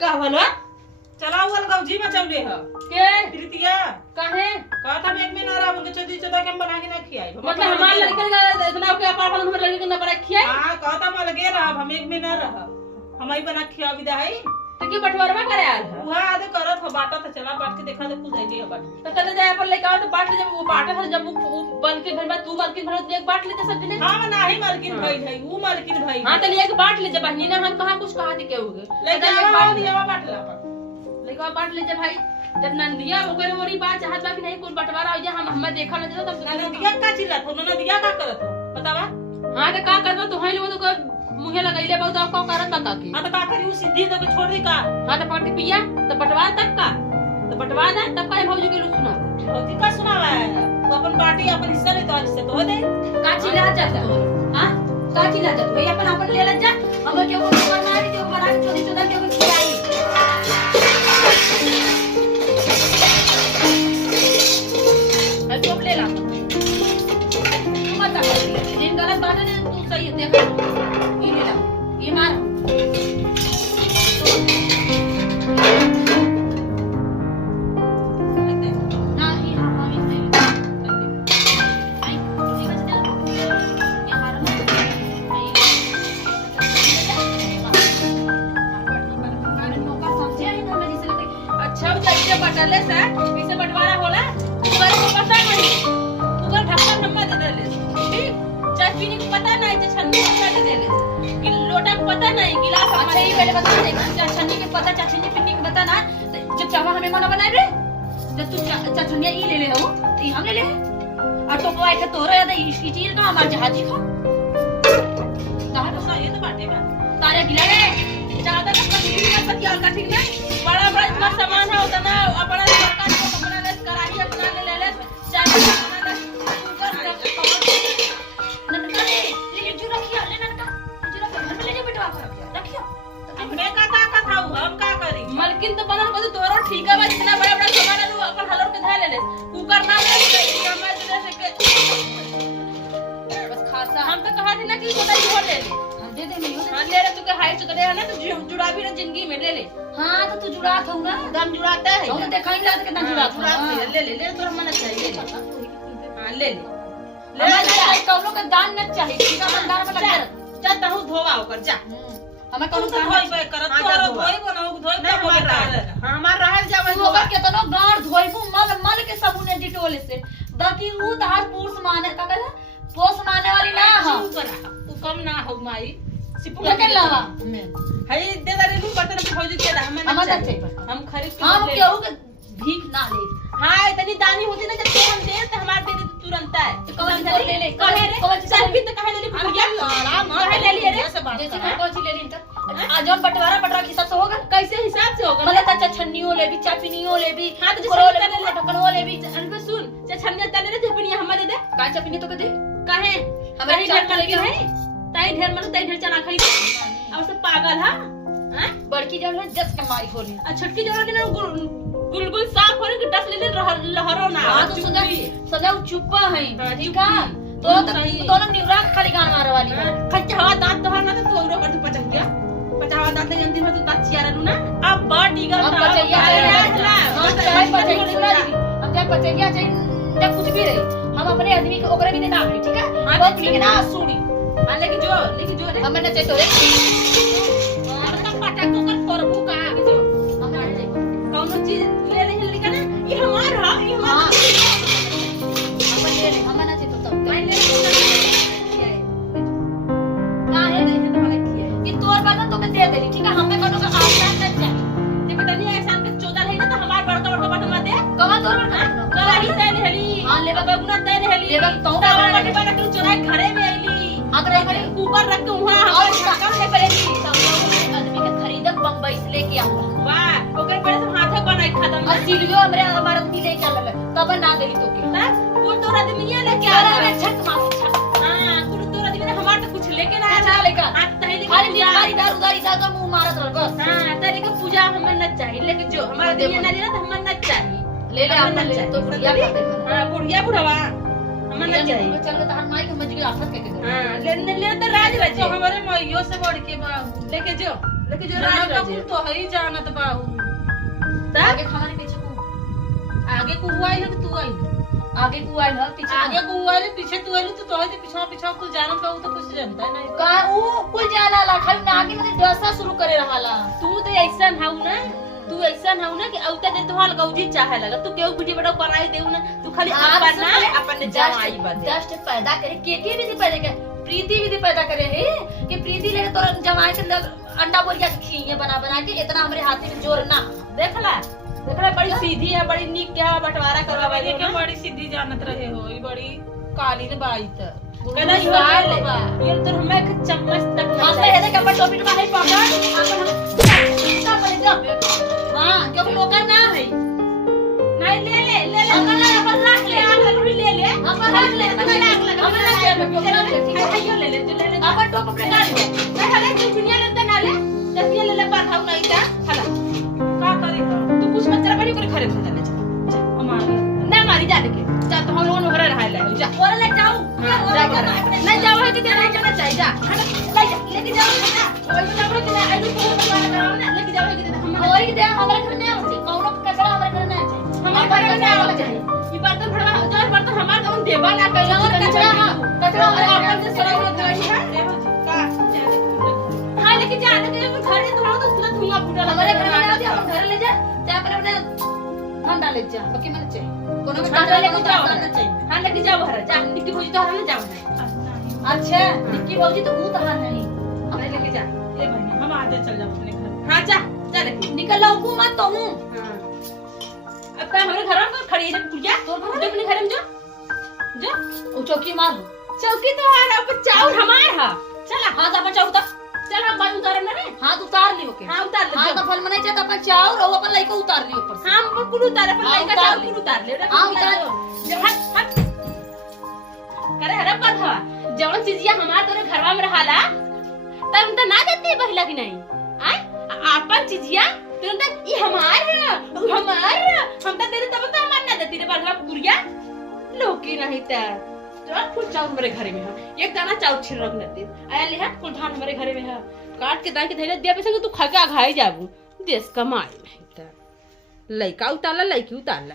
का भला चला हुआ गौजी मचौले ह के प्रीतिया काहे कहत हम एक महीना रह उनके चोदी चोदा के हम बना के ना खियाई मतलब हमार लड़के का इतना के पापा हमर लड़के के ना बड़ा खियाई। हां कहत हम अलगे रह हम एक महीना रह हम ही बना खिया विदा है तो की बटवारवा करे आल है वहां आदे करत हो बाटा तो चला बाट के देखा तो खुद आइए बाट तो कल जाए पर लेके आओ तो बाट ले जब वो बाटा था जब वो बन के भरवा तू मालकिन भर एक बाट लेते सब जने। हां नाही मालकिन भाई है वो मालकिन भाई हां तो लेके बाट ले जब बहनी ना हम कहां कुछ कहा थे केहू के ले जा बाट दिया बाट ला लेके बाट ले जा भाई जब नंदिया ओकर मोरी बात चाहत बा कि नहीं कोई बटवारा हो जा हम देखा ना जब नदिया का चिल्ला हो नदिया का करत हो बतावा। हां तो का करबो तो हई लोग तो मुहे लगैले बहुत अब का करत बा की हां तो का करी उ सिद्धि तो छोड़ दी का हां तो पढ़ के पिया तो बटवा तक का तो बटवा दे तब का भौजी के सुना भौजी का सुनावा है वो अपन बाटी अपन हिस्सा ले तो हिस्से तो दे काची ला जाता हां काची ला जाता भैया अपन अपन ले जा हम के को बना के जो बना के छोटी छोटा के खिलाई अब तो ले ला तू मत इन गलत बात है तू सही देख ये ले ला ये मार ना ही हां ये सही आई ये बस दे ये मार अच्छा जाइए बटले से इसे बंटवारा होला उगर को पता नहीं उगर ढक्कन नम्मा दे देले ठीक चाय पीने को पता नहीं जे छन्नी पता दे देले कि लोटा को पता नहीं गिलास अच्छा ही पहले बता देगा चाय छन्नी के पता चाय छन्नी पीने को पता ना जब चावा हमें मना बनाए रे जब तू चाय छन्नी ई ले ले हो ई हम ले ले और तो कोई थे तोरे याद इसकी चीज का हमार जहाजी खा कहां तो ये तो बाटे बा तारे गिला रे ज्यादा तक कभी नहीं पति और का ठीक है बड़ा बड़ा इतना सामान है उतना अपना सरकार को अपना ले कराही अपना ले ले चाय अपना ले कुकर ननका ले जो रखिया ले ननका जो रखिया घर में ले जा बेटा रखिया हमने का था हम का करी मलकिन तो बनल को तोरो ठीक है बा इतना बड़ा बड़ा सामान है तू अपन हलर के धा ले ले कुकर ना ले मैं जैसे के बस खासा हम तो कहा थे ना कि छोटा ही ले ले दे दे मैं हां ले रे तू के हाइट चुका दे ना तो जुड़ा भी ना जिंदगी में ले ले हां तो तू जुड़ा था ना दम जुड़ाता है हम तो देखाई ना कितना जुड़ा ले ले ले तोरा मन चाहिए ले हां ले ले ले कौनो का दान न चाहिए ठीक है दान में लग जा तहु धोवा ओकर जा हमें कौनो दान धोई पे करत तोरो धोई बनाओ धोई ना हमार हमार रहल जावे होगा केतनो गाड़ धोइबू मल मल के साबुने डिटोल से बाकी ऊ तहार पुरुष माने का कहला पोस माने वाली ना हो तू कम ना हो माई सिपुला के लावा हई दे दे रू बर्तन भौजी के हम खरीद के हम केहू के भीख ना ले हां इतनी दानी होती ना जब हम दे तो हमार दे तुरंत है तो कौन ले ले कहे रे कौन सेल्फी तो कहे ले ली भैया लड़ा कहे ले लिए रे जैसे कौन सी ले ली तो आज हम बंटवारा के हिसाब से होगा कैसे हिसाब से होगा मतलब अच्छा छन्नियो ले भी चापनियो ले भी हां तो करो ले भी ढक्कनवा ले भी अनके सुन जे छन्निया तने रे जपनिया हम दे दे का चापनी तो के दे काहे हमारे ढेर लगी है ताई ढेर मन ताई ढेर चना खाई अब सब पागल हां हैं बड़की जड़ है जस के माई होली आ छोटकी जड़ ने गुलगुल साफ होने के 10 ले लहरो ना हां तो सदा चुप्पा है ठीक है तो लोग निवरा खाली गान मारे वाली है खच्चा हवा दांत तो ना तो औरो कर पचक गया पचावा दांत के अंतिम में तो दांत चियारा लू ना अब बड़ डिगर अब पचैया हम चाहे पचैया हम चाहे पचैया चाहे कुछ भी रहे हम अपने आदमी के ओकरे भी देना है ठीक है हां ठीक ना सुनी हां लेकिन जो रे हम न चाहे तो रे हम तो पटा को कर करबू का जो हम ना जाए कौन चीज ले ले लड़का ना ये हमार हां ये हमार हम ले ले हम ना चाहे तो तब मैं ले का है नहीं तो वाला किया कि तोर बात तो के दे देली ठीक है हमें कोनो का आसान न चाहिए ते बेटा नहीं ऐसा के 14 है ना तो हमार बड़का बड़का बात मत दे कमा तोर बड़का कराही दे रहली हां लेबा बगुना दे रहली लेबा तो बड़ी बड़ा के चोरा घरे में आईली अगर अरे कुकर रख के वहां और ढक्कन ले पड़ेगी आदमी के खरीद बम्बई से लेके आऊंगा वाह ओकर पहले से हाथे बनाई खत्म और सिलवियो हमरे हमारा आदमी लेके आले तब ना देली तो के ना वो तोरा आदमी लेके आ अरे छक मार छक हां कुल तोरा आदमी ने हमार तो कुछ लेके ना अच्छा लेकर हाथ तहली अरे निखारी दार उदारी सा तो मुंह मारत रह बस हां तेरे के पूजा हमें न चाहिए लेकिन जो हमारा आदमी ना देना तो हमें न चाहिए ले ले आप ले तो बुढ़िया कर दे हां बुढ़िया बुढ़वा हमें रहना चाहिए। चल तो हर माई के मजगी आफत के कर हां ले तो राज राज तो हमारे माइयों से बढ़ के बाहू लेके जो राज राज राज तो है ही जानत बाहू आगे खाने पीछे को आगे को हुआ है कि तू आई आगे को आइल ह पीछे आगे को हुआ है पीछे तू आई तो है पीछे पीछे कुछ जानत बाहू तो कुछ जानता है नहीं का ऊ कुल जाना ला खाली ना आगे मतलब डसा शुरू करे रहाला तू तो ऐसा हाउ ना तू ऐसा हाउ ना कि औता दे तो हाल गौजी चाहे लगा तू केहू वीडियो बड़ा बनाई देऊ ना तू खाली अपना अपने जमाई बदे जस्ट पैदा करे के विधि पैदा करे प्रीति विधि पैदा करे है कि प्रीति लेके तोरा जमाई के अंदर अंडा बोरिया के खिए बना बना के इतना हमरे हाथ में जोर ना देखला बड़ी सीधी है बड़ी नीक क्या बंटवारा करवा दे के बड़ी सीधी जानत रहे हो ये बड़ी कालीन बाई त कहना ये तो हमें एक चम्मच तक हां ले दे कपड़ टोपी में है पकड़ हां क्यों लोकर ना है नहीं ले अपन रख ले ले ले अपन रख ले अपन रख ले ठीक है यो ले ले अपन टोप पे डाल दे मैं हले तू दुनिया ले ना ले जब ये ले पढ़ाऊ नहीं था हला का करी तू कुछ मत बनी कर खरे खा ले हमारे ना मारी जा के जा तो हम लोग नहरा रहा ले जा और ले जाओ नहीं जाओ है कि नहीं जाना चाहिए जा ले जा लेके जाओ ना और सब लोग ना आई को बना कराओ ना लेके जाओ है कि हम और के दे हमारे घर में आछे कौनो कचरा हमारे घर में आछे हमारे घर में आवे चाहिए ये बर्तन भरवा जो बर्तन हमार कौन देवा ना कइला और कचरा कचरा हमारे अपन से सड़क में गई है का हां लेके जा ना तेरे घर में धुआं तो पूरा धुआं फूटा हमारे घर में आते हम घर ले जा चाहे अपने ठंडा ले जा बाकी मत चाहिए कोनो में ठंडा लेके जाओ ना चाहिए हां लेके जाओ घर जा निक्की भौजी तो हरा ना जाओ अच्छा निक्की भौजी तो ऊ तहां नहीं हमें लेके जा ये बहनी हम आते चल जाओ अपने घर हां जा जा लेके निकल लौकू मत तो हूं हां अब का हमारे घर में खड़ी है पूजा तो अपने घर में जो ओ चौकी मार चौकी तो है अब चाउर हमार है चला हां तो अपन चाउर उतार चल हम बाल उतारे ना रे हाथ उतार लियो के हां उतार ले हां तो फल मनाई जाता अपन चाउर और अपन लइका उतार लियो ऊपर से हां हम कुल उतारे पर हाँ, लइका उतार चाउर ले। कुल उतार ले रे हाँ, उतार। जब हट हट करे हरा पर हवा जवन चीजिया हमार तोरे घरवा में रहाला तब त ना देती बहिला की नहीं आय अपन चीजिया तुरंत ये हमार है हम त दे दे तब तो हमार ना देती रे बरघरा पुरिया लोकी नहीं त तो फुल चाउर हमारे घरे में है एक दाना चाउर छिल रख नती आया ले हाथ कुल धान हमारे घरे में है काट के दान के धैले दे पैसा तू खा के आघाई जाबू देश कमाई नहीं त लइका उतारला लइकी उतारला